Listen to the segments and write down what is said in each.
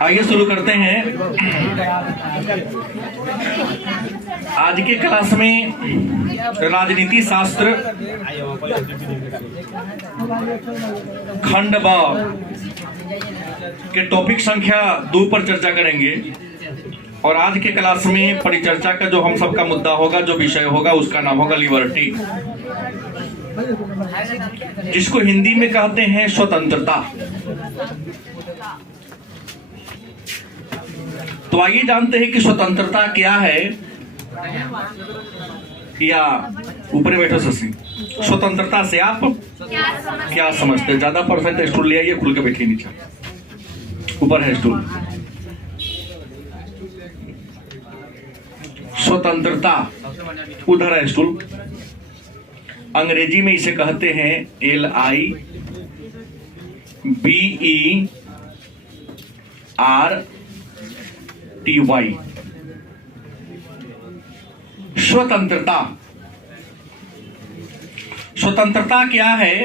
आइए शुरू करते हैं। आज के क्लास में राजनीति शास्त्र खंड ब के टॉपिक संख्या 2 पर चर्चा करेंगे। और आज के क्लास में परिचर्चा का जो हम सबका मुद्दा होगा, जो विषय होगा, उसका नाम होगा लिबर्टी, जिसको हिंदी में कहते हैं स्वतंत्रता। तो आइए जानते हैं कि स्वतंत्रता क्या है। या ऊपर बैठो शशि, स्वतंत्रता से आप क्या समझते हैं? ज्यादा परफेक्ट स्टूल ले आइए, खुल के बैठिए, नीचे ऊपर है स्टूल। स्वतंत्रता उधर है स्टूल। अंग्रेजी में इसे कहते हैं LIBERTY, स्वतंत्रता। स्वतंत्रता क्या है?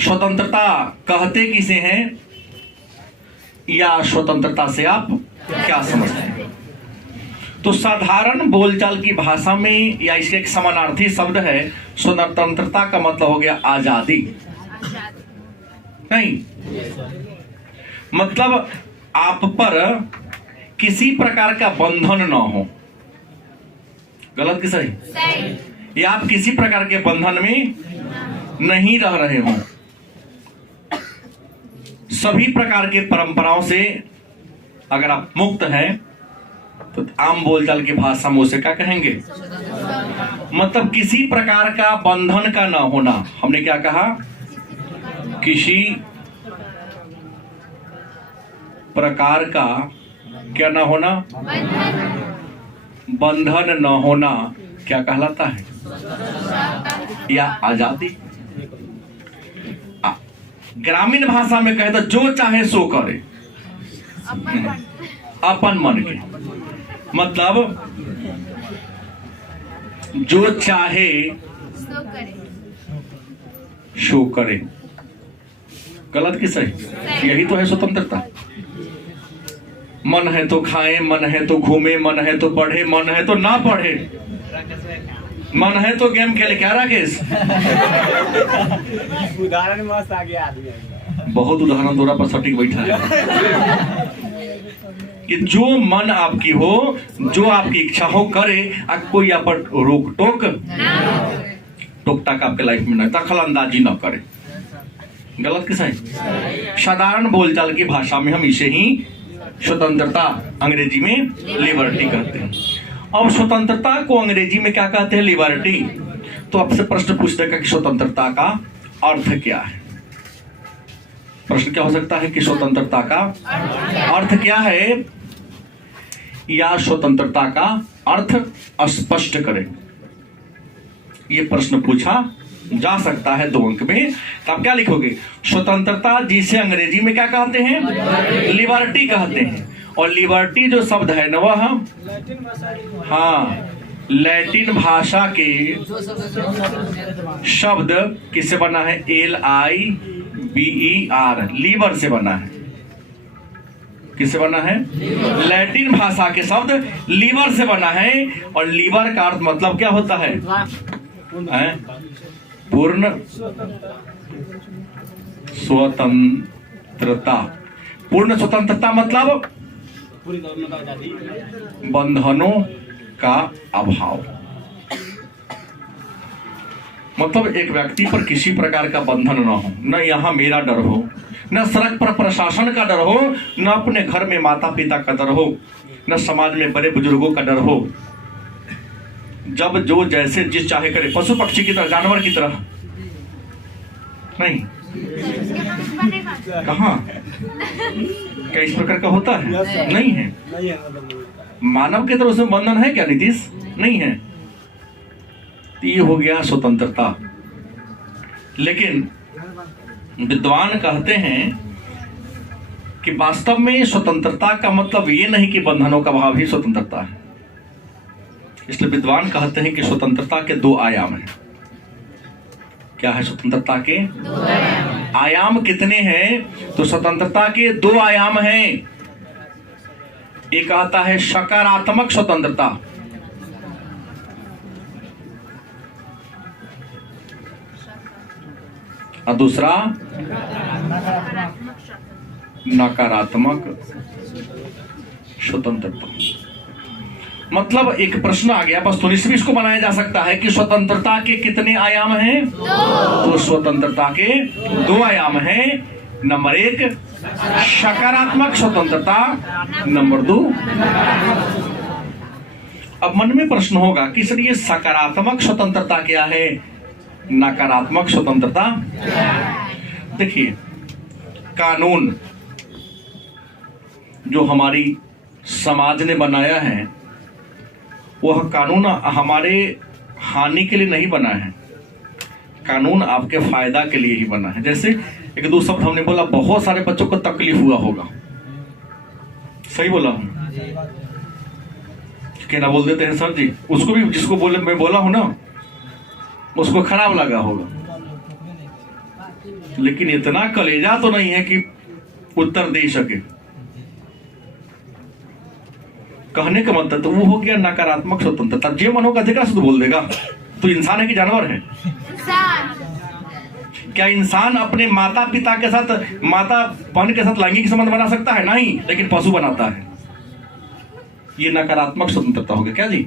स्वतंत्रता कहते किसे हैं, या स्वतंत्रता से आप क्या समझते हैं? तो साधारण बोलचाल की भाषा में या इसके एक समानार्थी शब्द है स्वतंत्रता का मतलब हो गया आजादी। नहीं, मतलब आप पर किसी प्रकार का बंधन न हो। गलत कि सही? या आप किसी प्रकार के बंधन में नहीं रह रहे हो। सभी प्रकार के परंपराओं से अगर आप मुक्त हैं तो आम बोलचाल की भाषा में उसे क्या कहेंगे? मतलब किसी प्रकार का बंधन का ना होना। हमने क्या कहा? किसी प्रकार का क्या ना होना? बंधन न होना क्या कहलाता है? या आजादी। ग्रामीण भाषा में कहे तो जो चाहे सो करे, अपन मन के, मतलब जो चाहे सो करे। गलत कि सही? यही तो है स्वतंत्रता। मन है तो खाए, मन है तो घूमे, मन है तो पढ़े, मन है तो ना पढ़े, मन है तो गेम खेले। क्या राकेश? उदाहरण मस्त आ गया आदमी। बहुत उदाहरण दोरा पर सटीक बैठा है कि जो मन आपकी हो, जो आपकी इच्छा हो करे, कोई यहाँ पर रोक टोक टाक आपके लाइफ में नहीं, दखल अंदाजी न करे। गलत कि सही? साधारण बोलचाल की भाषा में हम इसे ही स्वतंत्रता, अंग्रेजी में लिबर्टी कहते हैं। अब स्वतंत्रता को अंग्रेजी में क्या कहते हैं? लिबर्टी। तो आपसे प्रश्न पूछने का कि स्वतंत्रता का अर्थ क्या है? प्रश्न क्या हो सकता है कि स्वतंत्रता का अर्थ क्या है, या स्वतंत्रता का अर्थ स्पष्ट करें। यह प्रश्न पूछा जा सकता है 2 अंक में। तो आप क्या लिखोगे? स्वतंत्रता, जिसे अंग्रेजी में क्या कहते हैं? लिबर्टी कहते हैं। और लिबर्टी जो शब्द है ना, वह लैटिन भाषा के शब्द किससे बना है? LIBER, लीवर से बना है। किससे बना है? लैटिन भाषा के शब्द लीवर से बना है। और लीवर का अर्थ मतलब क्या होता है? पूर्ण स्वतंत्रता। पूर्ण स्वतंत्रता मतलब बंधनों का अभाव। मतलब एक व्यक्ति पर किसी प्रकार का बंधन ना हो। न यहाँ मेरा डर हो, न सड़क पर प्रशासन का डर हो, न अपने घर में माता पिता का डर हो, न समाज में बड़े बुजुर्गों का डर हो। जब जो जैसे जिस चाहे करे, पशु पक्षी की तरह, जानवर की तरह नहीं। कहाँ? क्या इस प्रकार का होता है? नहीं है। मानव के तरह उसमें बंधन है क्या नीतीश? नहीं है। ये हो गया स्वतंत्रता। लेकिन विद्वान कहते हैं कि वास्तव में स्वतंत्रता का मतलब ये नहीं कि बंधनों का भाव ही स्वतंत्रता है। इसलिए विद्वान कहते हैं कि स्वतंत्रता के 2 आयाम हैं। क्या है स्वतंत्रता के आयाम कितने हैं? तो स्वतंत्रता के 2 आयाम हैं। एक आता है सकारात्मक स्वतंत्रता, और दूसरा नकारात्मक स्वतंत्रता। मतलब एक प्रश्न आ गया, बस थोड़ी सी भी इसको बनाया जा सकता है कि स्वतंत्रता के कितने आयाम हैं? तो स्वतंत्रता के 2 आयाम हैं। नंबर 1 सकारात्मक स्वतंत्रता, नंबर 2। अब मन में प्रश्न होगा कि सर ये सकारात्मक स्वतंत्रता क्या है, नकारात्मक स्वतंत्रता? देखिए, कानून जो हमारी समाज ने बनाया है, वह कानून हमारे हानि के लिए नहीं बना है, कानून आपके फायदा के लिए ही बना है। जैसे एक दो शब्द हमने बोला, बहुत सारे बच्चों को तकलीफ हुआ होगा, सही बोला हूं? क्या ना बोल देते हैं सर जी, उसको भी जिसको बोले मैं बोला हूं ना, उसको खराब लगा होगा, लेकिन इतना कलेजा तो नहीं है कि उत्तर दे सके। कहने का मतलब तो वो हो गया नकारात्मक स्वतंत्रता। जो मन होगा अधिकार से तो बोल देगा। तो इंसान है कि जानवर है? क्या इंसान अपने माता पिता के साथ, माता बहन के साथ लैंगिक संबंध बना सकता है? नहीं, लेकिन पशु बनाता है। ये नकारात्मक स्वतंत्रता हो गया क्या जी?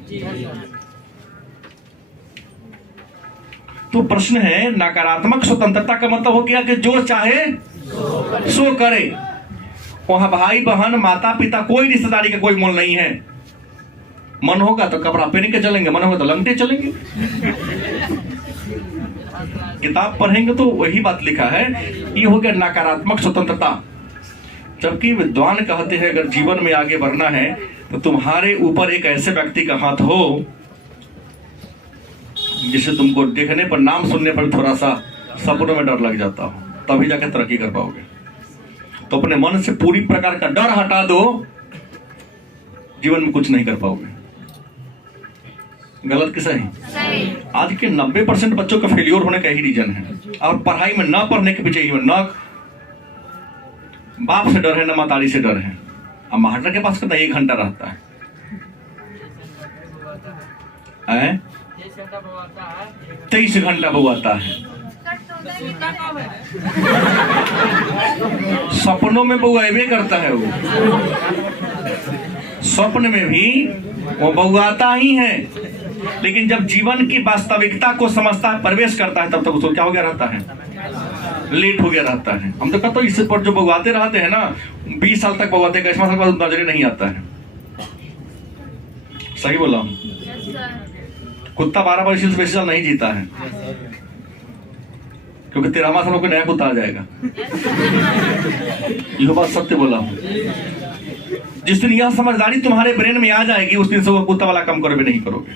तो प्रश्न है, नकारात्मक स्वतंत्रता का मतलब हो गया कि जो चाहे सो करे। वहां भाई बहन माता पिता कोई रिश्तेदारी का कोई मोल नहीं है। मन होगा तो कपड़ा पहन के चलेंगे, मन होगा तो लंगटे चलेंगे। किताब पढ़ेंगे तो वही बात लिखा है। ये हो गया नकारात्मक स्वतंत्रता। जबकि विद्वान कहते हैं अगर जीवन में आगे बढ़ना है तो तुम्हारे ऊपर एक ऐसे व्यक्ति का हाथ हो जिसे तुमको देखने पर, नाम सुनने पर थोड़ा सा सपनों में डर लग जाता हो, तभी जाकर तरक्की कर पाओगे। तो अपने मन से पूरी प्रकार का डर हटा दो, जीवन में कुछ नहीं कर पाओगे। गलत कि सही? आज के 90% बच्चों का फेलियर होने का ही रीजन है। और पढ़ाई में न पढ़ने के पीछे न बाप से डर है, न मातारी से डर है। अब मास्टर के पास कितना 1 घंटा रहता है? 23 घंटा बउआता है। सपनों में बउआवे करता है वो, स्वप्न में भी वो बउआता ही है। लेकिन जब जीवन की वास्तविकता को समझता है, प्रवेश करता है, तब तक उसको क्या हो गया रहता है? लेट हो गया रहता है। हम तो कहते हैं इससे पर जो बउआते रहते हैं ना, 20 साल तक बउआते, 21 साल बाद नजरे नहीं आता है। सही बोला हूं? कुत्ता 12 वर्ष से बेसी साल नहीं जीता है, क्योंकि 13वां साल को नया कुत्ता आ जाएगा। यह बात सत्य बोला हूं। जिस दिन यह समझदारी तुम्हारे ब्रेन में आ जाएगी, उस दिन से वो कुत्ता वाला काम करोगे नहीं करोगे।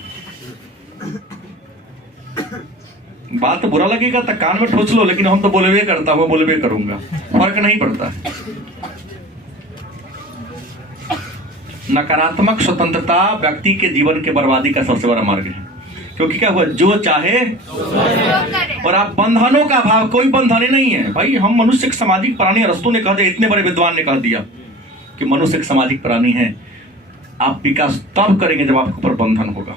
बात बुरा लगेगा तो कान में ठोस लो, लेकिन हम तो बोले करता हूँ, बोले करूंगा, फर्क नहीं पड़ता। नकारात्मक स्वतंत्रता व्यक्ति के जीवन के बर्बादी का सबसे बड़ा मार्ग है। क्योंकि क्या हुआ, जो चाहे, और आप बंधनों का भाव, कोई बंधन नहीं है भाई। हम मनुष्य एक सामाजिक प्राणी, अरस्तु ने कह दिया, इतने बड़े विद्वान ने कह दिया कि मनुष्य एक सामाजिक प्राणी है। आप विकास तब करेंगे जब आपके ऊपर बंधन होगा,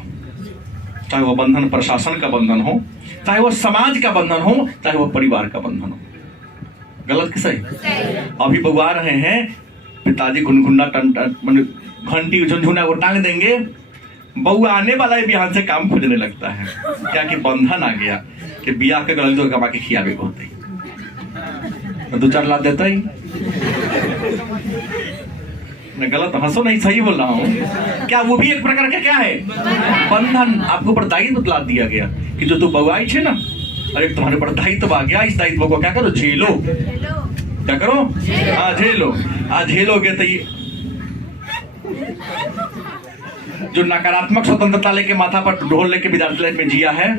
चाहे वह बंधन प्रशासन का बंधन हो, चाहे वह समाज का बंधन हो, चाहे वह परिवार का बंधन हो। गलत कि सही? अभी बउआ रहे हैं, पिताजी गुनगुना घंटी झुनझुना वो टांग देंगे, बउआ आने वाला है बिहान से काम खोजने लगता है। क्या कि बंधन आ गया कि बियाह के गलत कमा के खियावे को होते, 2-4 लाख देता ही। मैं गलत, हंसो नहीं, सही बोल रहा हूँ। क्या वो भी एक प्रकार का क्या है? बंधन। आपके ऊपर दायित्व बतला दिया गया कि जो तू बउआई छे ना, अरे तुम्हारे ऊपर दायित्व आ गया, इस दायित्व को क्या करो? झेलो। क्या करो? हाँ, झेलो। आज झेलोगे तो ये जो नकारात्मक स्वतंत्रता लेके माथा पर ढोल लेके विद्यार्थी में जिया है,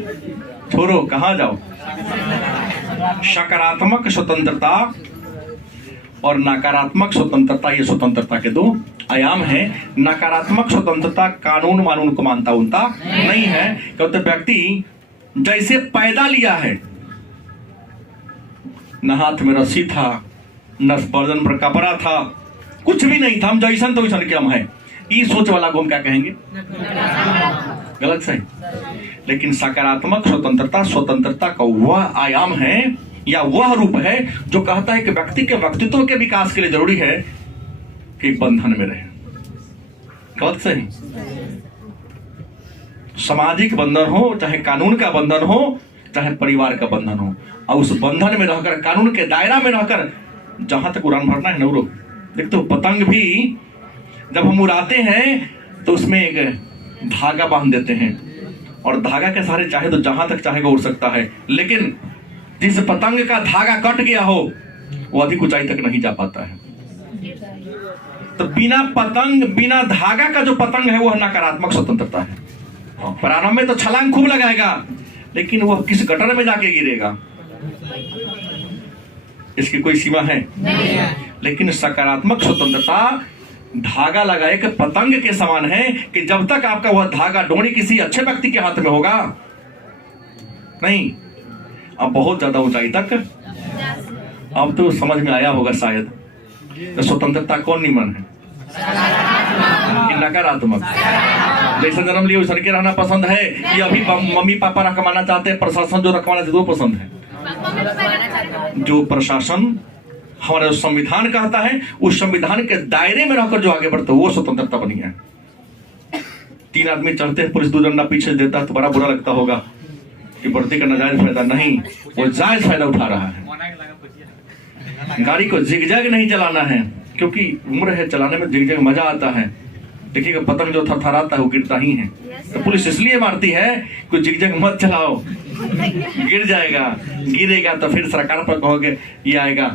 छोड़ो, कहां जाओ। सकारात्मक स्वतंत्रता और नकारात्मक स्वतंत्रता, ये स्वतंत्रता के 2 आयाम है। नकारात्मक स्वतंत्रता कानून वानून को मानता उनता नहीं है। क्योंकि व्यक्ति जैसे पैदा लिया है न हाथ में रस्सी था, न बर्दन पर कपड़ा था, कुछ भी नहीं था, हम जैसन तो वैसन के हम है। ये सोच वाला को हम क्या कहेंगे? गलत सही। लेकिन सकारात्मक स्वतंत्रता स्वतंत्रता का वह आयाम है या वह रूप है जो कहता है कि व्यक्ति के व्यक्तित्व के विकास के लिए जरूरी है कि बंधन में रहे। गलत सही। सामाजिक बंधन हो, चाहे कानून का बंधन हो, चाहे परिवार का बंधन हो, और उस बंधन में रहकर, कानून के दायरा में रहकर जहां तक उड़ान भरना है ना, उड़ो। देखते हो पतंग भी जब हम उड़ाते हैं तो उसमें एक धागा बांध देते हैं, और धागा के सहारे चाहे तो जहां तक चाहेगा उड़ सकता है। लेकिन जिस पतंग का धागा कट गया हो वो अधिक ऊंचाई तक नहीं जा पाता है। तो बिना पतंग, बिना धागा का जो पतंग है वह नकारात्मक स्वतंत्रता है। प्रारंभ में तो छलांग खूब लगाएगा, लेकिन वह किस गटर में जाके गिरेगा इसकी कोई सीमा है? लेकिन सकारात्मक स्वतंत्रता धागा लगाए के पतंग के समान है कि जब तक आपका वह धागा, डोरी किसी अच्छे व्यक्ति के हाथ में होगा नहीं, अब बहुत ज्यादा ऊंचाई तक। अब तो समझ में आया होगा शायद, तो स्वतंत्रता कौन निमन है कि नकारात्मक? जैसे जन्म लिए वैसे के रहना पसंद है, या अभी मम्मी पापा रखवाना चाहते हैं, प्रशासन जो रखवाना चाहते वो पसंद है? जो प्रशासन हमारा जो संविधान कहता है उस संविधान के दायरे में रहकर जो आगे बढ़ता है वो स्वतंत्रता बनी है। 3 आदमी चढ़ते हैं, पुलिस 2 डंडा पीछे देता है तो बड़ा बुरा लगता होगा कि बढ़ती का नाजायज फायदा नहीं, वो जायज फायदा उठा रहा है। गाड़ी को जिगजैग नहीं चलाना है, क्योंकि उम्र है चलाने में, जिगजैग मजा आता है। देखिएगा पतंग जो थरथराता है वो गिरता ही है। तो पुलिस इसलिए मारती है कि जिगजैग मत चलाओ, गिर जाएगा, गिरेगा तो फिर सरकार पर कहोगे ये आएगा।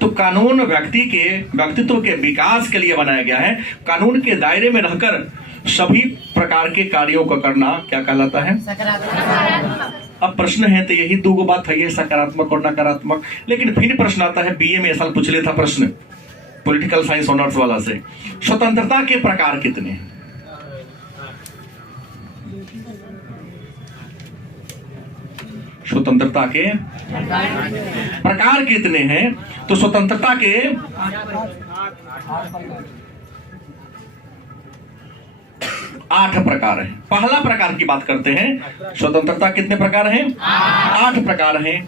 तो कानून व्यक्ति के व्यक्तित्व के विकास के लिए बनाया गया है। कानून के दायरे में रहकर सभी प्रकार के कार्यों को करना क्या कहलाता है? अब प्रश्न है तो यही 2 बात है, ये सकारात्मक और नकारात्मक। लेकिन फिर प्रश्न आता है, बीए में साल पूछ लेता प्रश्न पॉलिटिकल साइंस ऑनर्स वाला से, स्वतंत्रता के प्रकार कितने हैं? स्वतंत्रता के प्रकार कितने हैं? तो स्वतंत्रता के 8 प्रकार हैं। पहला प्रकार की बात करते हैं, स्वतंत्रता कितने प्रकार हैं? 8 प्रकार हैं।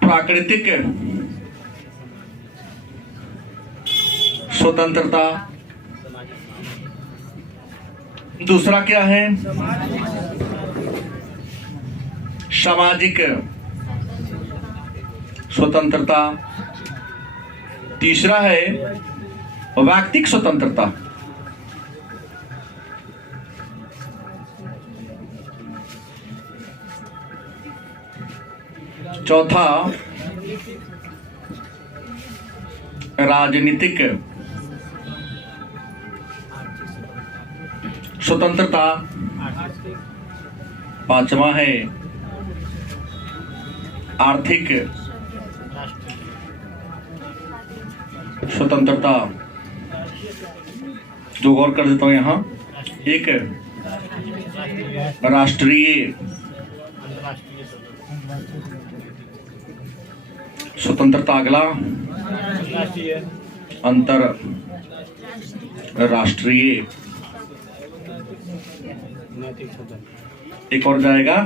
प्राकृतिक स्वतंत्रता, दूसरा क्या है? सामाजिक स्वतंत्रता, तीसरा है व्यक्तिक स्वतंत्रता, चौथा राजनीतिक स्वतंत्रता, पांचवा है आर्थिक स्वतंत्रता। जो गौर कर देता हूं यहां, एक राष्ट्रीय स्वतंत्रता, अगला अंतर राष्ट्रीय, एक और जाएगा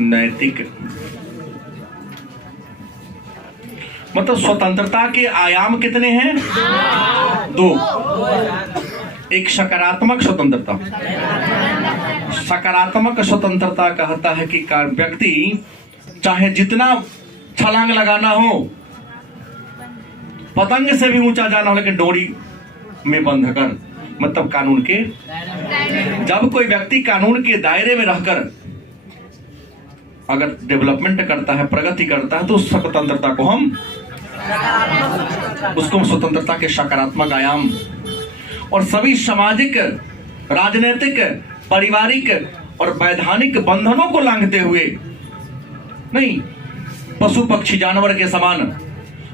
नैतिक। मतलब स्वतंत्रता के आयाम कितने हैं? 2। एक सकारात्मक स्वतंत्रता। सकारात्मक स्वतंत्रता कहता है कि व्यक्ति चाहे जितना छलांग लगाना हो, पतंग से भी ऊंचा जाना हो, लेकिन डोरी में बंध कर, मतलब कानून के, जब कोई व्यक्ति कानून के दायरे में रहकर अगर डेवलपमेंट करता है, प्रगति करता है, तो उस स्वतंत्रता को हम स्वतंत्रता के सकारात्मक आयाम। और सभी सामाजिक, राजनीतिक, पारिवारिक और वैधानिक बंधनों को लांघते हुए नहीं, पशु पक्षी जानवर के समान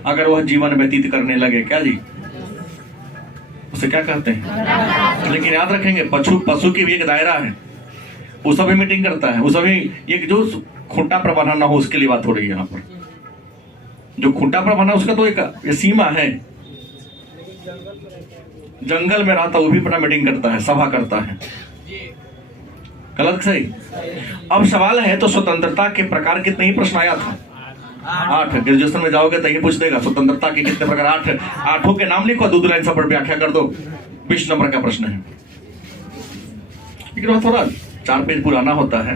अगर वह जीवन व्यतीत करने लगे, क्या जी? उसे क्या कहते हैं। लेकिन याद रखेंगे पशु की भी एक दायरा है, उसका भी मीटिंग करता है, उसका भी एक जो खूंटा पर बना ना हो उसके लिए बात हो रही है यहाँ पर। जो खूंटा पर बना उसका तो एक सीमा है। जंगल में रहता वो भी अपना मीटिंग करता है, सभा करता है। गलत सही। अब सवाल है तो स्वतंत्रता के प्रकार कितने ही प्रश्न आया था? 8। ग्रेजुएशन में जाओगे तो ये पूछ देगा स्वतंत्रता के कितने प्रकार? 8। 8 के नाम लिखो, 2 लाइन सब पर व्याख्या कर दो। 20 नंबर का प्रश्न है। लेकिन थोड़ा 4 पेज पुराना होता है,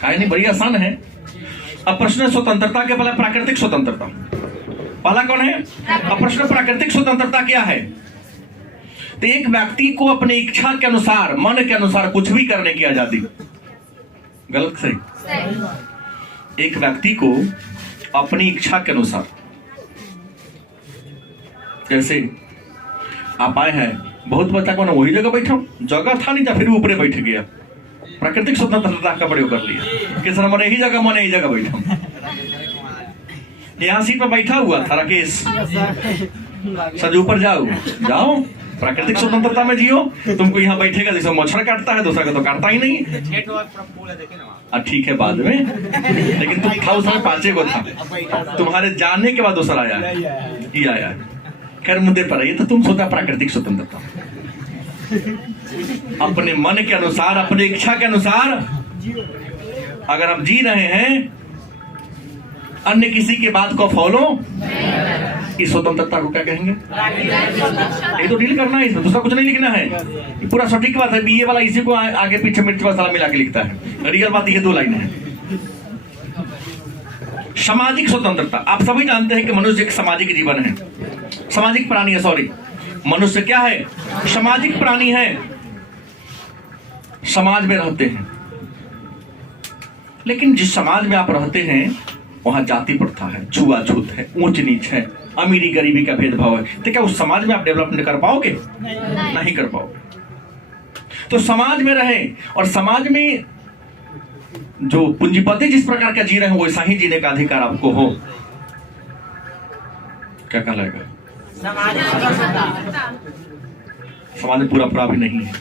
काहे नहीं, बड़ी आसान है। अब प्रश्न है स्वतंत्रता के पहले प्राकृतिक स्वतंत्रता। पहला कौन है? अब प्रश्न प्राकृतिक स्वतंत्रता क्या है? तो एक व्यक्ति को अपनी इच्छा के अनुसार, मन के अनुसार कुछ भी करने की आजादी। गलत सही। एक व्यक्ति को अपनी इच्छा के अनुसार, जैसे आप आए हैं, बहुत बच्चा को ना वही जगह बैठा, जगह था नहीं था फिर भी ऊपरे बैठ गया, प्राकृतिक स्वतंत्रता का प्रयोग कर लिया कि सर मैंने यही जगह, मैंने यही जगह बैठा। यहाँ सीट पर बैठा हुआ था राकेश, सज ऊपर जाओ जाओ, प्राकृतिक स्वतंत्रता में जियो। तुमको यहाँ बैठेगा जैसे मच्छर काटता है, दूसरा का तो काटता ही नहीं। ठीक है बाद में, लेकिन तुम था उस समय 5 गो था, तुम्हारे जाने के बाद दूसरा आया, ये आया। खैर मुद्दे पर आइए, तो तुम सोचा प्राकृतिक स्वतंत्रता अपने मन के अनुसार, अपनी इच्छा के अनुसार अगर आप जी रहे हैं, अन्य किसी की बात को फॉलो, इस स्वतंत्रता को क्या कहेंगे? ये तो डील करना है, इसमें दूसरा कुछ नहीं लिखना है। ये पूरा सटीक बात है। बीए वाला इसी को आगे पीछे मिर्च मसाला मिला के लिखता है। रियल बात ये 2 लाइन है। सामाजिक स्वतंत्रता। आप सभी जानते हैं कि मनुष्य एक सामाजिक जीवन है, सामाजिक प्राणी है। सॉरी, मनुष्य क्या है? सामाजिक प्राणी है, समाज में रहते हैं। लेकिन जिस समाज में आप रहते हैं वहां जाति प्रथा है, छुआछूत है, ऊंच नीच है, अमीरी गरीबी का भेदभाव है। तो क्या उस समाज में आप डेवलपमेंट कर पाओगे? नहीं कर पाओगे। तो समाज में रहें, और समाज में जो पूंजीपति जिस प्रकार का जी रहे हैं वैसा ही जीने का अधिकार आपको हो। क्या कहलाएगा? समाज में पूरा भी नहीं है।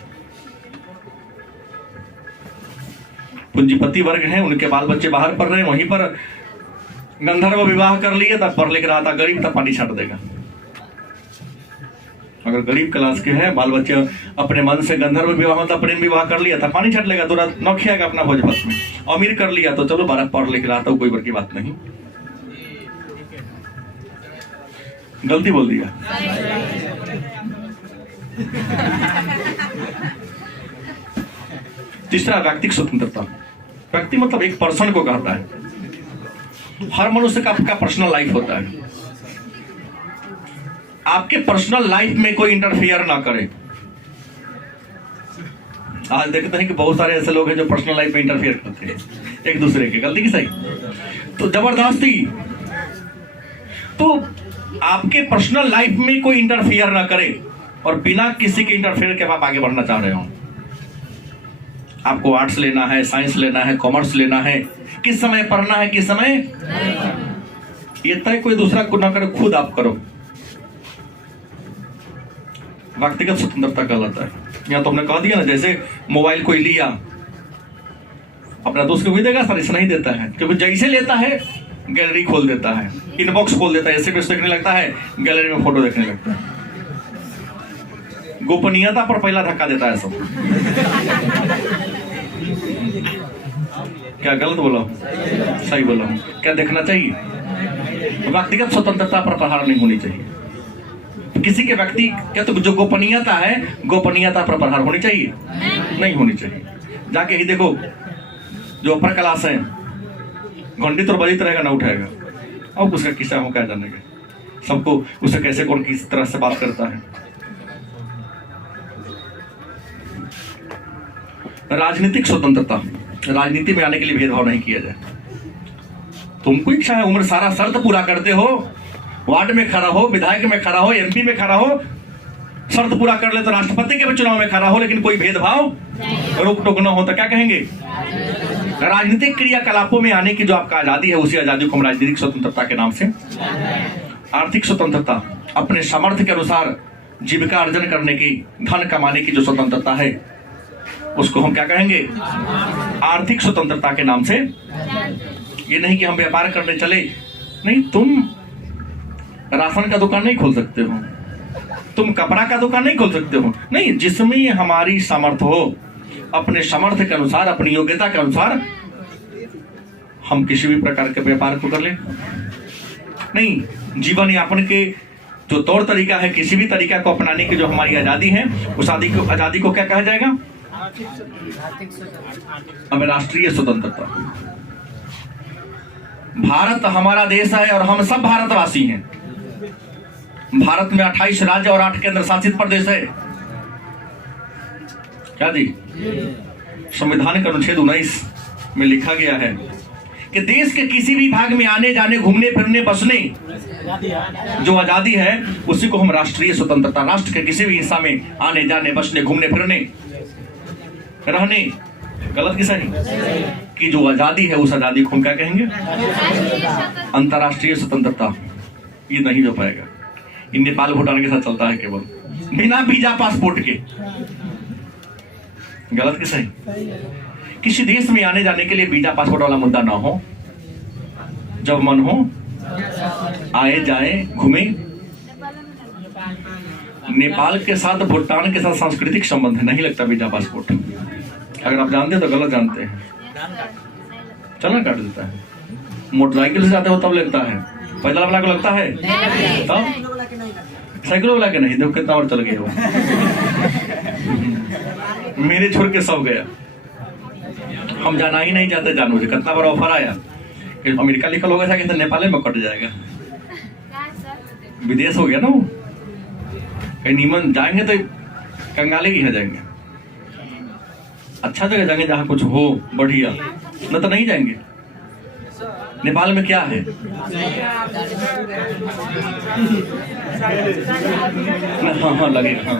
पूंजीपति वर्ग है, उनके बाल बच्चे बाहर पढ़ रहे हैं, वहीं पर गंधर्व विवाह कर लिए, तब पढ़ लिख रहा था, गरीब तब पानी छाट देगा। अगर गरीब क्लास के हैं, बाल बच्चे अपने मन से गंधर्व विवाह मतलब प्रेम विवाह कर लिया था, पानी छाट लेगा, तो नौखियागा अपना भोजपत में। अमीर कर लिया तो चलो 12 पढ़ लिख रहा था, कोई बड़ी बात नहीं। गलती बोल दिया। तीसरा व्यक्तिगत स्वतंत्रता। व्यक्ति मतलब एक पर्सन को कहता है। हर मनुष्य का आपका पर्सनल लाइफ होता है। आपके पर्सनल लाइफ में कोई इंटरफियर ना करे। आज देखते हैं कि बहुत सारे ऐसे लोग हैं जो पर्सनल लाइफ में इंटरफियर करते हैं एक दूसरे के। गलती की सही? तो जबरदस्ती। तो आपके पर्सनल लाइफ में कोई इंटरफियर ना करे, और बिना किसी के इंटरफेयर के आप आगे बढ़ना चाह रहे हो। आपको आर्ट्स लेना है, साइंस लेना है, कॉमर्स लेना है, किस समय पढ़ना है, किस समय, ये तय कोई दूसरा को ना करे, खुद आप करो। व्यक्तिगत स्वतंत्रता कहलाता है। यहाँ तो हमने कह दिया ना, जैसे मोबाइल कोई लिया, अपना दोस्त को भी देगा, सर इसे नहीं देता है, क्योंकि जैसे लेता है गैलरी खोल देता है, इनबॉक्स खोल देता है, एसएमएस देखने लगता है, गैलरी में फोटो देखने लगता है। गोपनीयता पर पहला धक्का देता है सब। क्या गलत बोला? सही बोला। क्या देखना चाहिए? व्यक्तिगत स्वतंत्रता पर प्रहार नहीं होनी चाहिए। किसी के व्यक्ति क्या, तो जो गोपनीयता है, गोपनीयता पर प्रहार होनी चाहिए? नहीं होनी चाहिए। जाके ही देखो, जो अपर क्लास है, घंटी तो बजित रहेगा, ना उठाएगा। अब उसका किस्सा हो क्या जाने का, सबको उसे कैसे कौन किस तरह से बात करता है। राजनीतिक स्वतंत्रता। राजनीति में आने के लिए भेदभाव नहीं किया जाए। तुमको इच्छा है, उम्र सारा शर्त पूरा करते हो, वार्ड में खड़ा हो, विधायक में खड़ा हो, एमपी में खड़ा हो, शर्त पूरा कर ले तो राष्ट्रपति के चुनाव में खड़ा हो, लेकिन कोई भेदभाव, रोक टोक न हो, तो क्या कहेंगे? राजनीतिक क्रियाकलापों में आने की जो आपका आजादी है, उसी आजादी को हम राजनीतिक स्वतंत्रता के नाम से। आर्थिक स्वतंत्रता। अपने सामर्थ्य के अनुसार जीविका अर्जन करने की, धन कमाने की जो स्वतंत्रता है, उसको हम क्या कहेंगे? आर्थिक स्वतंत्रता के नाम से। ये नहीं कि हम व्यापार करने चले, नहीं, तुम राशन का दुकान नहीं खोल सकते हो, तुम कपड़ा का दुकान नहीं खोल सकते हो, नहीं, जिसमें हमारी सामर्थ्य हो, अपने सामर्थ्य के अनुसार, अपनी योग्यता के अनुसार हम किसी भी प्रकार के व्यापार को कर ले। नहीं, जीवन यापन के जो तौर तरीका है, किसी भी तरीका को अपनाने की जो हमारी आजादी है, उस आजादी को क्या कहा जाएगा? हमें राष्ट्रीय स्वतंत्रता। भारत हमारा देश है और हम सब भारतवासी हैं। भारत में 28 राज्य और 8 केंद्र शासित प्रदेश है। क्या जी? संविधान का अनुच्छेद 19 में लिखा गया है कि देश के किसी भी भाग में आने जाने, घूमने फिरने, बसने जो आजादी है, उसी को हम राष्ट्रीय स्वतंत्रता, राष्ट्र के किसी भी हिस्सा में आने जाने, बसने, घूमने फिरने, रहने, गलत की सही की जो आजादी है, उस आजादी को हम क्या कहेंगे? अंतर्राष्ट्रीय स्वतंत्रता। ये नहीं हो पाएगा। ये नेपाल भूटान के साथ चलता है, केवल बिना वीजा पासपोर्ट के। गलत की सही? किसी देश में आने जाने के लिए वीजा पासपोर्ट वाला मुद्दा ना हो, जब मन हो आए जाए घूमे। नेपाल के साथ, भूटान के साथ सांस्कृतिक संबंध है, नहीं लगता वीजा पासपोर्ट। अगर आप जानते हैं तो गलत जानते हैं। चलना काट देता है। मोटरसाइकिल से जाते हो तब लगता है, पैदल वाला को लगता है तब, साइकिल वाला के नहीं। देखो कितना और चल गया वो। मेरे छोड़ के सब गया। हम जाना ही नहीं चाहते, जानू से कितना बड़ा ऑफर आया कि अमेरिका लिखल होगा था कि तो नेपाल में कट जाएगा, विदेश हो गया ना वो। कहीं नीमन जाएंगे तो कंगाले की यहाँ जाएंगे, अच्छा जगह जाएंगे जहाँ कुछ हो बढ़िया, न तो नहीं जाएंगे। नेपाल में क्या है? हाँ लगेगा,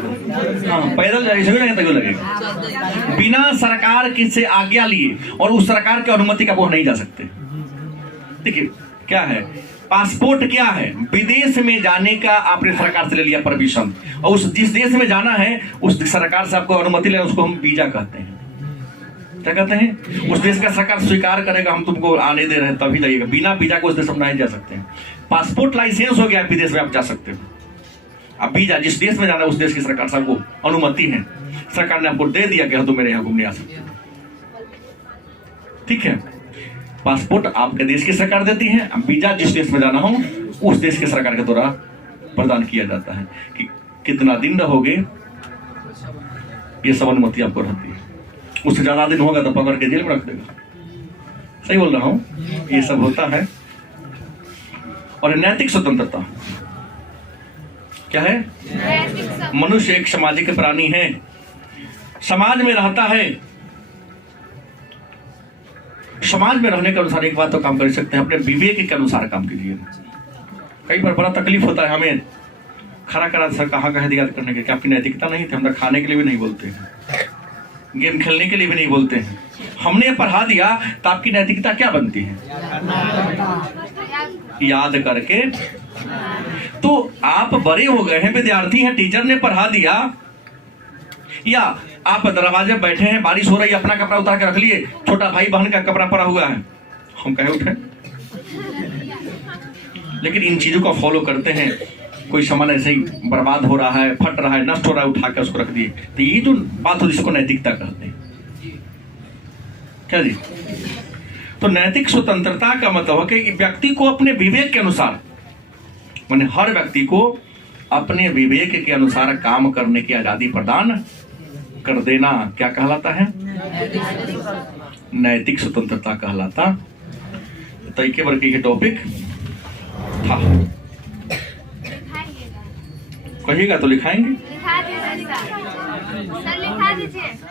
हाँ पैदल जाएंगे तभी लगेगा। बिना सरकार की से आज्ञा लिए और उस सरकार की अनुमति का वो नहीं जा सकते। देखिए क्या है, पासपोर्ट क्या है? विदेश में जाने का आपने सरकार से ले लिया परमिशन, और उस जिस देश में जाना है उस सरकार से आपको अनुमति लेना, उसको हम वीजा कहते हैं। क्या कहते हैं? उस देश का सरकार स्वीकार करेगा हम तुमको आने दे रहे हैं तभी जाइएगा, बिना वीजा को उस देश में नहीं जा सकते हैं। पासपोर्ट लाइसेंस हो गया, विदेश में आप जा सकते हो। अब वीजा जिस देश में जाना है उस देश की सरकार से आपको अनुमति है, सरकार ने आपको दे दिया कि तुम मेरे यहाँ घूमने आ सकते हो। ठीक है, पासपोर्ट आपके देश की सरकार देती है, वीजा जिस देश में जाना हो उस देश की सरकार के द्वारा प्रदान किया जाता है। कि कितना दिन रहोगे ये सब अनुमति आपको रहती है। उससे ज्यादा दिन होगा तो पकड़ के जेल में रख देगा। सही बोल रहा हूं? ये सब होता है। और नैतिक स्वतंत्रता क्या है? मनुष्य एक सामाजिक प्राणी है, समाज में रहता है। समाज में रहने के अनुसार एक बात तो काम कर सकते हैं, अपने विवेक के अनुसार काम कीजिए। कई बार बड़ा तकलीफ होता है हमें, खड़ा करा सर कहाँ कह दिया करने के, क्या आपकी नैतिकता नहीं थी? हम तो खाने के लिए भी नहीं बोलते हैं, गेम खेलने के लिए भी नहीं बोलते हैं। हमने पढ़ा दिया तो आपकी नैतिकता क्या बनती है? याद करके। तो आप बड़े हो गए हैं, विद्यार्थी हैं, टीचर ने पढ़ा दिया, या आप दरवाजे बैठे हैं, बारिश हो रही है, अपना कपड़ा उतार के रख लिए, छोटा भाई बहन का कपड़ा पड़ा हुआ है, हम कहे उठे। लेकिन इन चीजों को फॉलो करते हैं। कोई सामान ऐसे ही बर्बाद हो रहा है, फट रहा है, नष्ट हो रहा है, उठा के उसको रख दिए, तो ये जो बात हो जिसको नैतिकता कहते हैं। क्या जी? तो नैतिक स्वतंत्रता का मतलब है कि व्यक्ति को अपने विवेक के अनुसार, माने हर व्यक्ति को अपने विवेक के अनुसार काम करने की आजादी प्रदान कर देना क्या कहलाता है? नैतिक स्वतंत्रता कहलाता। तो एक बार के टॉपिक था, कहिएगा तो लिखाएंगे। लिखा दीजिए सर, लिखा दीजिए।